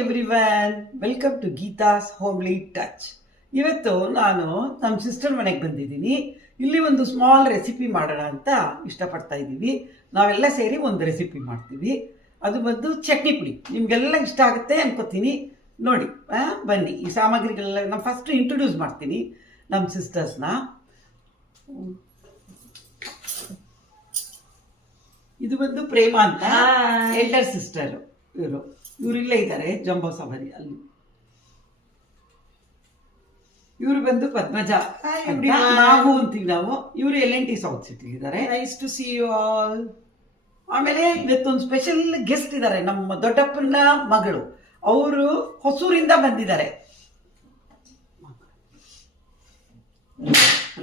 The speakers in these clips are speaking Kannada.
Everyone, welcome to Geetha's homely touch. ಇವತ್ತು ನಾನು ನಮ್ಮ ಸಿಸ್ಟರ್ ಮನೆಗೆ ಬಂದಿದ್ದೀನಿ. ಇಲ್ಲಿ ಒಂದು ಸ್ಮಾಲ್ ರೆಸಿಪಿ ಮಾಡೋಣ ಅಂತ ಇಷ್ಟಪಡ್ತಾ ಇದ್ದೀವಿ. ನಾವೆಲ್ಲ ಸೇರಿ ಒಂದು ರೆಸಿಪಿ ಮಾಡ್ತೀವಿ. ಅದು ಬಂದು ಚಟ್ನಿ ಪುಡಿ. ನಿಮಗೆಲ್ಲ ಇಷ್ಟ ಆಗುತ್ತೆ ಅನ್ಕೋತೀನಿ. ನೋಡಿ, ಬನ್ನಿ. ಈ ಸಾಮಗ್ರಿಗಳೆಲ್ಲ ನಾನು ಫಸ್ಟ್ ಇಂಟ್ರೊಡ್ಯೂಸ್ ಮಾಡ್ತೀನಿ ನಮ್ಮ ಸಿಸ್ಟರ್ಸ್ನ. ಇದು ಬಂದು ಪ್ರೇಮ ಅಂತ, ಎಲ್ಡರ್ ಸಿಸ್ಟರ್. ಇವರಿಲ್ಲೇ ಇದ್ದಾರೆ, ಜಂಬೋ ಸವಾರಿ ಅಲ್ಲಿ. ಇವರು ಬಂದು ಪದ್ಮಜ, ನಾವು ಅಂತೀವಿ ನಾವು. ಇವರು LNT ಸೌತ್ ಸಿಟಿ ಇದ್ದಾರೆ. Nice to see you all. ಆಮೇಲೆ ಇವತ್ತೊಂದು ಸ್ಪೆಷಲ್ ಗೆಸ್ಟ್ ಇದ್ದಾರೆ, ನಮ್ಮ ದೊಡ್ಡಪ್ಪನ ಮಗಳು. ಅವರು ಹೊಸೂರಿಂದ ಬಂದಿದ್ದಾರೆ.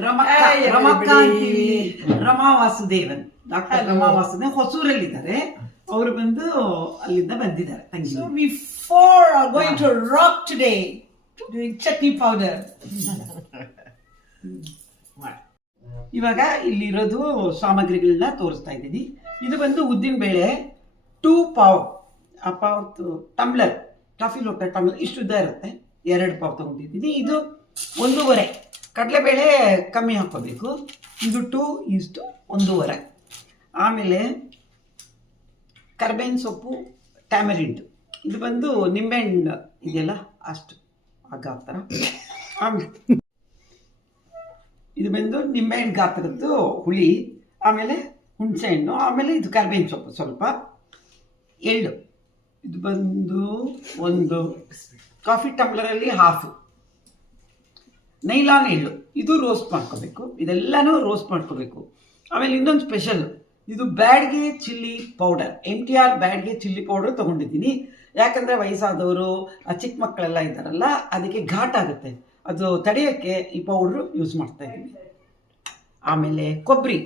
ರಮಾ ಅಂತೀವಿ, ರಮಾ ವಾಸುದೇವನ್, ಡಾಕ್ಟರ್ ರಮಾ ವಾಸುದೇವನ್ ಹೊಸೂರಲ್ಲಿದ್ದಾರೆ. ಅವರು ಬಂದು ಅಲ್ಲಿಂದ ಬಂದಿದ್ದಾರೆ. So we four are going to rock today doing chutney powder. ಇವಾಗ ಇಲ್ಲಿರೋದು ಸಾಮಗ್ರಿಗಳನ್ನ ತೋರಿಸ್ತಾ ಇದ್ದೀನಿ. ಇದು ಬಂದು ಉದ್ದಿನ ಬೇಳೆ 2 ಪಾವ್, ಆ ಪಾವ್ ಟಮ್ಲರ್, ಕಾಫಿ ಲೋಟ ಟಮ್ಲರ್ ಇಷ್ಟು ಉದ್ದ ಇರುತ್ತೆ. 2 ಪಾವ್ ತಗೊಂಡಿದ್ದೀನಿ. ಇದು 1.5. ಕಡಲೆಬೇಳೆ ಕಮ್ಮಿ ಹಾಕೋಬೇಕು. ಇದು 2:1.5. ಆಮೇಲೆ ಕರ್ಬೇವಿನ ಸೊಪ್ಪು, ಟ್ಯಾಮರಿಂಡ್. ಇದು ಬಂದು ನಿಂಬೆಹಣ್ಣು ಇದೆಯಲ್ಲ ಅಷ್ಟು ಗಾತ್ರ. ಆಮೇಲೆ ಇದು ಬಂದು ನಿಂಬೆಹಣ್ಣು ಗಾತ್ರದ್ದು ಹುಳಿ. ಆಮೇಲೆ ಹುಣಸೆಹಣ್ಣು. ಆಮೇಲೆ ಇದು ಕರ್ಬೇವಿನ ಸೊಪ್ಪು ಸ್ವಲ್ಪ. ಎಳ್ಳು ಇದು ಬಂದು ಒಂದು ಕಾಫಿ ಟಮ್ಲರಲ್ಲಿ 1/2. ನೈಲಾನ್ ಎಳ್ಳು, ಇದು ರೋಸ್ಟ್ ಮಾಡ್ಕೋಬೇಕು. ಇದೆಲ್ಲನೂ ರೋಸ್ಟ್ ಮಾಡ್ಕೋಬೇಕು. ಆಮೇಲೆ ಇನ್ನೊಂದು ಸ್ಪೆಷಲ್, ಇದು Byadgi chilli powder, MTR Byadgi chilli powder ತೊಗೊಂಡಿದ್ದೀನಿ. ಯಾಕಂದರೆ ವಯಸ್ಸಾದವರು, ಚಿಕ್ಕ ಮಕ್ಕಳೆಲ್ಲ ಇದ್ದಾರಲ್ಲ, ಅದಕ್ಕೆ ಘಾಟ್ ಆಗುತ್ತೆ. ಅದು ತಡೆಯೋಕ್ಕೆ ಈ ಪೌಡ್ರು ಯೂಸ್ ಮಾಡ್ತಾ ಇದ್ದೀನಿ. ಆಮೇಲೆ ಕೊಬ್ಬರಿ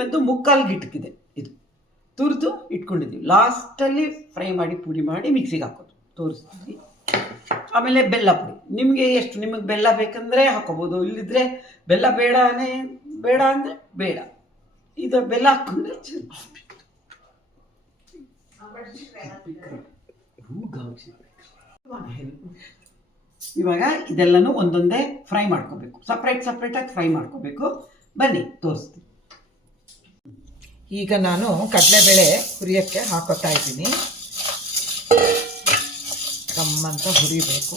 ಬಂದು 3/4 ಗಿಟ್ಟಕ್ಕಿದೆ. ಇದು ತುರಿದು ಇಟ್ಕೊಂಡಿದ್ದೀವಿ. ಲಾಸ್ಟಲ್ಲಿ ಫ್ರೈ ಮಾಡಿ ಪುಡಿ ಮಾಡಿ ಮಿಕ್ಸಿಗೆ ಹಾಕೋದು ತೋರಿಸ್ತೀವಿ. ಆಮೇಲೆ ಬೆಲ್ಲ ಪುಡಿ. ನಿಮಗೆ ಬೆಲ್ಲ ಬೇಕಂದರೆ ಹಾಕೋಬೋದು, ಇಲ್ಲಿದ್ರೆ ಬೆಲ್ಲ ಬೇಡ ಅಂದರೆ ಬೇಡ. ಇದು ಬೆಲ್ಲ ಹಾಕೊಂಡ್ರೆ ಇವಾಗ ಇದೆಲ್ಲನೂ ಒಂದೊಂದೇ ಫ್ರೈ ಮಾಡ್ಕೋಬೇಕು. ಸಪ್ರೇಟಾಗಿ ಫ್ರೈ ಮಾಡ್ಕೋಬೇಕು. ಬನ್ನಿ ತೋರಿಸ್ತೀನಿ. ಈಗ ನಾನು ಕಡಲೆಬೇಳೆ ಹುರಿಯೋಕ್ಕೆ ಹಾಕೋತಾ ಇದ್ದೀನಿ. ಕಮ್ಮಂತ ಹುರಿಬೇಕು,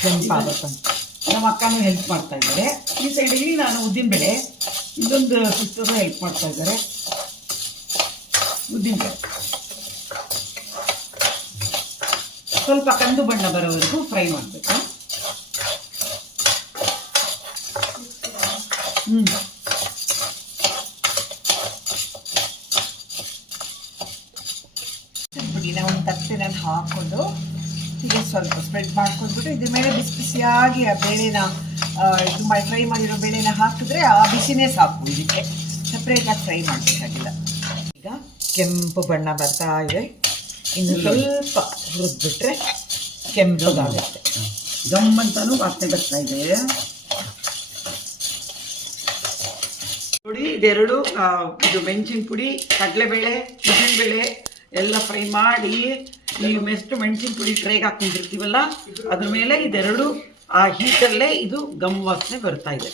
ಕೆಂಪಾಗತ್ತಂತ. ನಮ್ಮ ಅಕ್ಕನೂ ಹೆಲ್ಪ್ ಮಾಡ್ತಾ ಇದ್ದಾರೆ. ಈ ಸೈಡಲ್ಲಿ ನಾನು ಉದ್ದಿನಬೇಳೆ, ಇದೊಂದು ಸಿಸ್ಟರು ಹೆಲ್ಪ್ ಮಾಡ್ತಾ ಇದ್ದಾರೆ. ಉದ್ದಿನಬೇಳೆ ಸ್ವಲ್ಪ ಕಂದು ಬಣ್ಣ ಬರೋವರೆಗೂ ಫ್ರೈ ಮಾಡಬೇಕು. ಪುಡಿನ ಒಂದು ತಟ್ಟೆನಲ್ಲಿ ಹಾಕ್ಕೊಂಡು ಹೀಗೆ ಸ್ವಲ್ಪ ಸ್ಪ್ರೆಡ್ ಮಾಡ್ಕೊಂಡ್ಬಿಟ್ಟು ಇದ್ರ ಮೇಲೆ ಬಿಸಿಯಾಗಿ ಆ ಬೇಳೆನ ಇದು ಫ್ರೈ ಮಾಡಿರೋ ಬೇಳೆನ ಹಾಕಿದ್ರೆ ಆ ಬಿಸಿನೇ ಸಾಕು. ಇದಕ್ಕೆ ಸಪ್ರೇಟಾಗಿ ಫ್ರೈ ಮಾಡಬೇಕಾಗಿಲ್ಲ. ಈಗ ಕೆಂಪು ಬಣ್ಣ ಬರ್ತಾ ಇದೆ. ಇನ್ನು ಸ್ವಲ್ಪ ಹುರಿದ್ಬಿಟ್ರೆ ಕೆಂಪಗಾಗುತ್ತೆ. ಗಮ್ಮಂತಾನು ವಾಸನೆ ಬರ್ತಾ ಇದೆ ನೋಡಿ. ಇದೆರಡು ಇದು ಮೆಣಸಿನ ಪುಡಿ, ಕಡಲೆಬೇಳೆ, ಉದ್ದಿನಬೇಳೆ ಎಲ್ಲ ಫ್ರೈ ಮಾಡಿ ಈ ಮೆಣಸಿನ ಪುಡಿ ಟ್ರೈಗೆ ಹಾಕೊಂಡಿರ್ತೀವಲ್ಲ, ಅದ್ರ ಮೇಲೆ ಇದೆರಡು ಆ ಹೀಟಲ್ಲೇ ಇದು ಗಮ್ ವಾಸನೆ ಬರ್ತಾ ಇದೆ.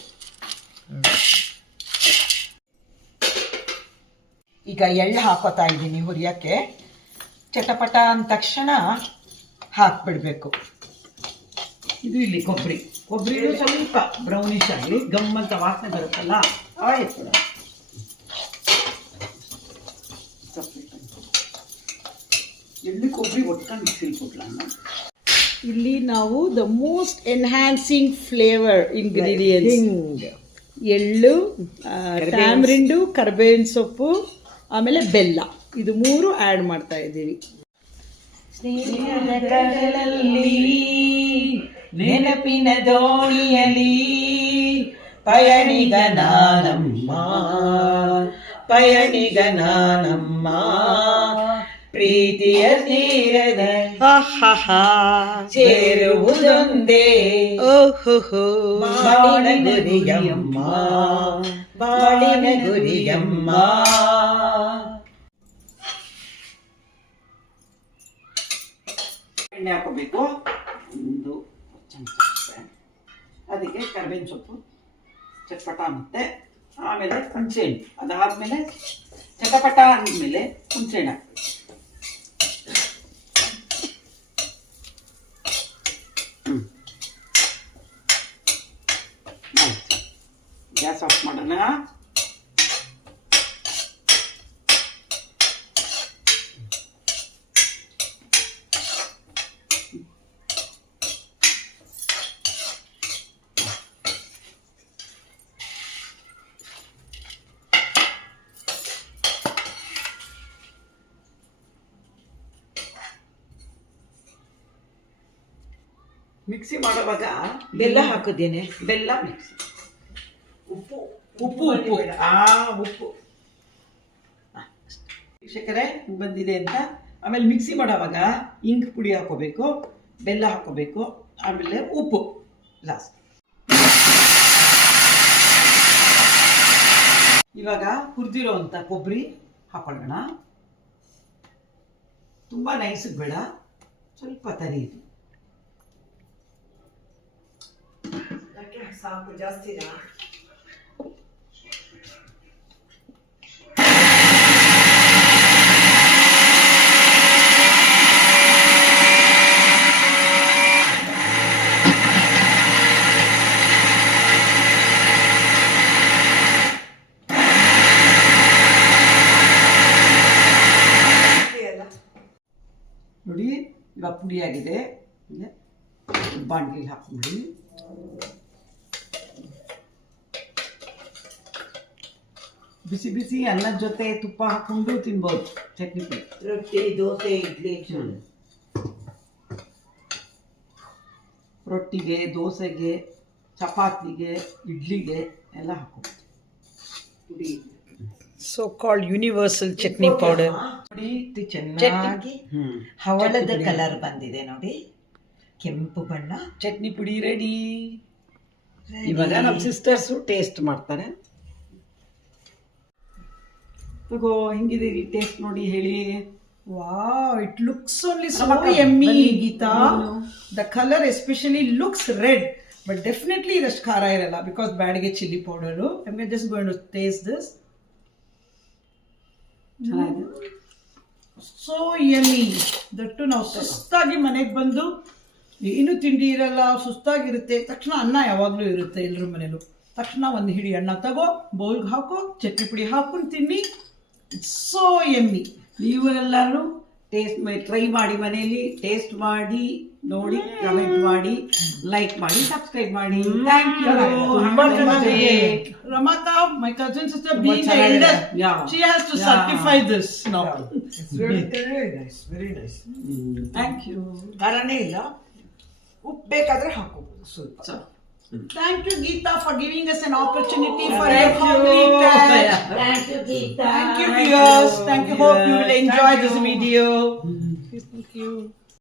ಈಗ ಎಳ್ಳು ಹಾಕೋತಾ ಇದ್ದೀನಿ ಹುರಿಯೋಕ್ಕೆ. ಚಟಪಟ ಅಂದ ತಕ್ಷಣ ಹಾಕ್ಬಿಡ್ಬೇಕು. ಇದು ಇಲ್ಲಿ ಕೊಬ್ಬರಿ ಸ್ವಲ್ಪ ಬ್ರೌನಿಶ್ ಆಗಲಿ, ಗಮ್ಮಂತ ವಾಸನೆ ಬರುತ್ತಲ್ಲ, ಆಯ್ತು. ಎಳ್ಳು ಕೊಬ್ಬರಿ ಒಟ್ಕೊಂಡು ಮಿಕ್ಸಿಲಿ ಕೊಟ್ಲ. ಇಲ್ಲಿ ನಾವು the most enhancing flavour ingredients ಎಳ್ಳು, ಟ್ಯಾಮರಿಂಡು, ಕರ್ಬೇವಿನ ಸೊಪ್ಪು, ಆಮೇಲೆ ಬೆಲ್ಲ, ಇದು 3 ಆ್ಯಡ್ ಮಾಡ್ತಾ ಇದ್ದೀವಿ. ಸ್ನೇಹದ ಕಡಲಲ್ಲಿ ನೆನಪಿನ ದೋಣಿಯಲಿ ಪಯಣಿಗ ನಾನಮ್ಮ ಪ್ರೀತಿಯ ತೀರದ ಸೇರುವುದೊಂದೇ ಬಾಳಿನ ಗುರಿಯಮ್ಮ. ಎಣ್ಣೆ ಹಾಕೋಬೇಕು, ಒಂದು ಚಮಚ ಅಷ್ಟೇ. ಅದಕ್ಕೆ ಕರಿಬೇವಿನ ಸೊಪ್ಪು, ಚಟ್ಪಟ ಮತ್ತೆ ಆಮೇಲೆ ಹುಣಸೆಹಣ್ಣು. ಅದಾದಮೇಲೆ ಚಟಪಟ ಅಂದಮೇಲೆ ಹುಣಸೆಹಣ್ಣು ಹಾಕ್ಬೇಕು. ಗ್ಯಾಸ್ ಆಫ್ ಮಾಡೋಣ. ಮಿಕ್ಸಿ ಮಾಡುವಾಗ ಬೆಲ್ಲ ಹಾಕೋದೇನೆ, ಬೆಲ್ಲ ಮಿಕ್ಸಿ, ಉಪ್ಪು ಉಪ್ಪು ಉಪ್ಪು ವೀಕ್ಷಕರೇ ಬಂದಿದೆ ಅಂತ. ಆಮೇಲೆ ಮಿಕ್ಸಿ ಮಾಡೋವಾಗ ಇಂಗು ಪುಡಿ ಹಾಕೋಬೇಕು, ಬೆಲ್ಲ ಹಾಕೋಬೇಕು, ಆಮೇಲೆ ಉಪ್ಪು ಲಾಸ್ಟ್. ಇವಾಗ ಹುರಿದಿರೋ ಅಂತ ಕೊಬ್ಬರಿ ಹಾಕೊಳ್ಳೋಣ. ತುಂಬ ನೈಸಿಗೆ ಬೇಡ, ಸ್ವಲ್ಪ ತರಿ ಇದು. ಸಾಕು, ಜಾಸ್ತಿನಾ? ನೋಡಿ ಇವಾಗ ಪುಡಿ ಆಗಿದೆ. ಬಾಂಡ್ಲಿಗೆ ಹಾಕ್ಬಿಡಿ. ಬಿಸಿ ಬಿಸಿ ಅನ್ನದ ಜೊತೆ ತುಪ್ಪ ಹಾಕೊಂಡು ತಿನ್ಬೋದು. ಚಟ್ನಿ ಪುಡಿ, ರೊಟ್ಟಿ, ದೋಸೆ, ಇಡ್ಲಿ. ರೊಟ್ಟಿಗೆ, ದೋಸೆಗೆ, ಚಪಾತಿಗೆ, ಇಡ್ಲಿಗೆ ಎಲ್ಲ ಹಾಕೋಬೋದು ಪುಡಿ. So called universal chutney powder. ನೋಡಿ ಚೆನ್ನಾಗಿ ಹವಳದ ಕಲರ್ ಬಂದಿದೆ ನೋಡಿ, ಕೆಂಪು ಬಣ್ಣ. ಚಟ್ನಿ ಪುಡಿ ರೆಡಿ. ಇವಾಗ ನಮ್ಮ ಸಿಸ್ಟರ್ಸು ಟೇಸ್ಟ್ ಮಾಡ್ತಾರೆ. ತಗೋ, ಹೆಂಗಿದೆ ಟೇಸ್ಟ್ ನೋಡಿ ಹೇಳಿ. Wow, it looks only so Ramaka, yummy, bali, Geeta. no. The color especially looks red, but definitely idashtu khara iralla because badge chili powder. I'm just going to taste this. ಚೆನ್ನಾಗಿದೆ. So yummy. ದಟ್ಟು ನಾವು ಸುಸ್ತಾಗಿ ಮನೆಗೆ ಬಂದು ಏನು ತಿಂಡಿ ಇರಲ್ಲ, ಸುಸ್ತಾಗಿರುತ್ತೆ, ತಕ್ಷಣ ಅನ್ನ ಯಾವಾಗಲೂ ಇರುತ್ತೆ ಎಲ್ಲರ ಮನೇಲೂ. ತಕ್ಷಣ ಒಂದು ಹಿಡಿ ಅನ್ನ ತಗೋ, ಬೌಲ್ಗೆ ಹಾಕೋ, ಚಟ್ನಿ ಪುಡಿ ಹಾಕೊಂಡು ತಿನ್ನಿ. It's so yummy. ನೀವು ಎಲ್ಲರೂ ಟ್ರೈ ಮಾಡಿ, ಮನೆಯಲ್ಲಿ ಟೇಸ್ಟ್ ಮಾಡಿ ನೋಡಿ, ಕಮೆಂಟ್ ಮಾಡಿ, ಲೈಕ್ ಮಾಡಿ, ಸಬ್ಸ್ಕ್ರೈಬ್ ಮಾಡಿ. Thank you. ತುಂಬಾ ಚೆನ್ನಾಗಿದೆ. Ramaka, my cousin sister, being the elder, she has to certify this now. It's very nice, very nice. Thank you. ಖಾರನೇ ಇಲ್ಲ, ಉಪ್ಪು ಬೇಕಾದ್ರೆ ಹಾಕೋಬಹುದು ಸ್ವಲ್ಪ. Thank you, Geeta, for giving us an opportunity for Thank your homely you. touch. Thank you, Geeta. Thank you, viewers. Thank you. Hope you will enjoy this video. Thank you.